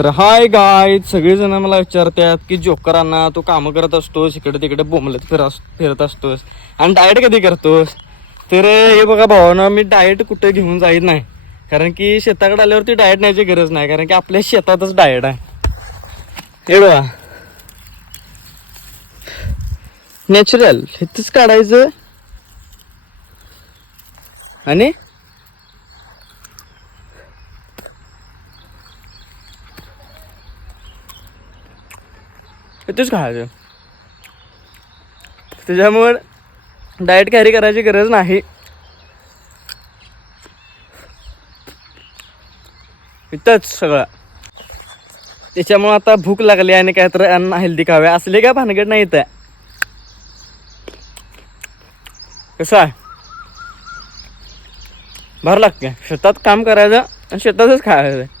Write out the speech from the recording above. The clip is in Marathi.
तर हाय गाय, सगळेजण मला विचारतात की जोकरांना तू कामं करत असतोस, इकडे तिकडे बोंबलत फिरत असतोस आणि डाएट कधी करतोस. तर हे बघा भावानं, मी डाएट कुठे घेऊन जाईत नाही, कारण की शेताकडे आल्यावरती डाएट न्यायची गरज नाही, कारण की आपल्या शेतातच डाएट आहे. हे बघा नॅचरल इथंच काढायचं आणि इथंच खायचं. त्याच्यामुळे डाएट कॅरी करायची गरज नाही. इथंच सगळं. त्याच्यामुळे आता भूक लागली आणि काहीतरी अन्न हेल्दी खावे असले काय भानगड नाही. इथं कसं आहे, भर लागते शेतात काम करायचं आणि शेतातच खायचं.